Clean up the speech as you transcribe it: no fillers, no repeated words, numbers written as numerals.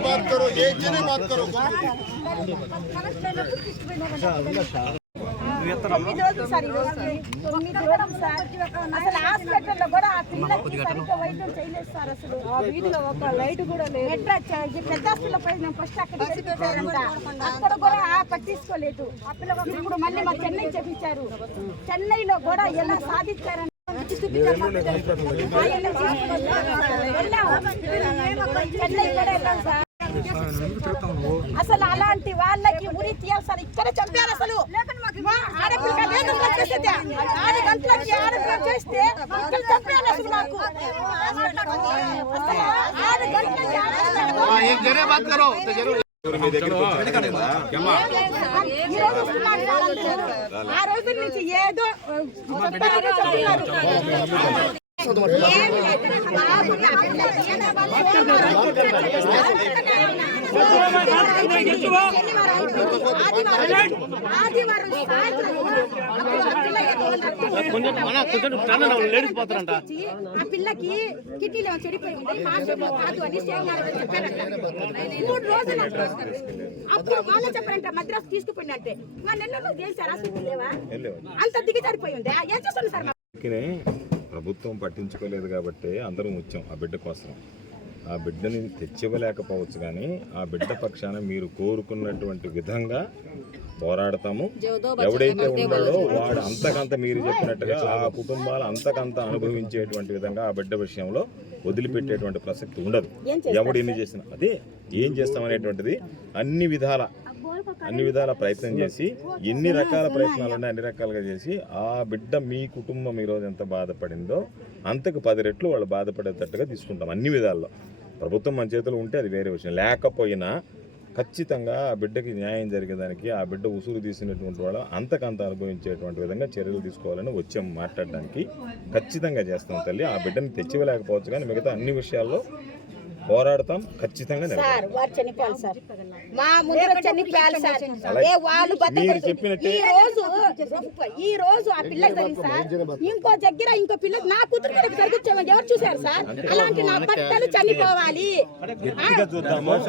बात करो, एक जने बात करो। అసలు హాస్పిటల్లో కూడా ఆ పిల్లలకి సరిగ్గా వైద్యం చేయలేదు సార్. అసలు ఆ వీధిలో ఒక లైట్ కూడా లేదు. పెద్ద హాస్పిటల్ పై మేము ఫస్ట్ అక్కడ అక్కడ కూడా పట్టించుకోలేదు. ఆ పిల్లలు ఇప్పుడు మళ్ళీ మా చెన్నై చేపించారు. చెన్నైలో కూడా ఎలా సాధించారని చెన్నై కూడా వెళ్ళాం సార్. అసలు అలాంటి వాళ్ళకి ఉరి తీయాలి సార్. ఇక్కడ చంపారు అసలు. ఆడపిల్ల 6 గంటలకి ఆడపిల్ల చేస్తే ఇక్కడ చంపారు అసలు. మాకు 6 గంటలకి ఆ రోజు నుంచి ఏదో ఆ పిల్లకి కిడ్నీలో చెడిపోయింది. 3 రోజులు అప్పుడు వాళ్ళు చెప్పారంట మద్రాసు తీసుకుపోయినట్టే. వాళ్ళు ఎన్నో చేశారు. హాస్పిటల్ లేవా? అంత దిగజారిపోయింది. ఏం చేస్తుంది సార్? ప్రభుత్వం పట్టించుకోలేదు కాబట్టి అందరం వచ్చాం ఆ బిడ్డ కోసం. ఆ బిడ్డని తెచ్చివ్వలేకపోవచ్చు, కానీ ఆ బిడ్డ పక్షాన మీరు కోరుకున్నటువంటి విధంగా పోరాడతాము. ఎవడైతే ఉన్నాడో వాడు అంతకంత మీరు చెప్పినట్టుగా ఆ కుటుంబాలు అంతకంత అనుభవించేటువంటి విధంగా ఆ బిడ్డ విషయంలో వదిలిపెట్టేటువంటి ప్రసక్తి ఉండదు. ఎవడు ఎన్ని చేసినా అదే ఏం చేస్తామనేటువంటిది అన్ని విధాల ప్రయత్నం చేసి, ఎన్ని రకాల ప్రయత్నాలు ఉన్నాయి అన్ని రకాలుగా చేసి ఆ బిడ్డ మీ కుటుంబం ఈరోజు ఎంత బాధపడిందో అంతకు 10 రెట్లు వాళ్ళు బాధపడేటట్టుగా తీసుకుంటాం. అన్ని విధాల్లో ప్రభుత్వం మన చేతిలో ఉంటే అది వేరే విషయం. లేకపోయినా ఖచ్చితంగా ఆ బిడ్డకి న్యాయం జరిగేదానికి, ఆ బిడ్డ ఉసురు తీసినటువంటి వాళ్ళు అంతకంత అనుభవించేటువంటి విధంగా చర్యలు తీసుకోవాలని వచ్చాం మాట్లాడడానికి. ఖచ్చితంగా చేస్తాం తల్లి. ఆ బిడ్డని తెచ్చివ్వలేకపోవచ్చు, కానీ మిగతా అన్ని విషయాల్లో పోరాడతాం ఖచ్చితంగా. వారు చనిపోవాలి సార్. మా ముందు చనిపోయాలి సార్. వాళ్ళు ఈ రోజు ఆ పిల్లకి జరిగింది సార్. ఇంకో దగ్గర ఇంకో పిల్లకి నా కూతురు కూడా జరిగించామని ఎవరు చూశారు సార్? అలాంటి నా భర్తలు చనిపోవాలి.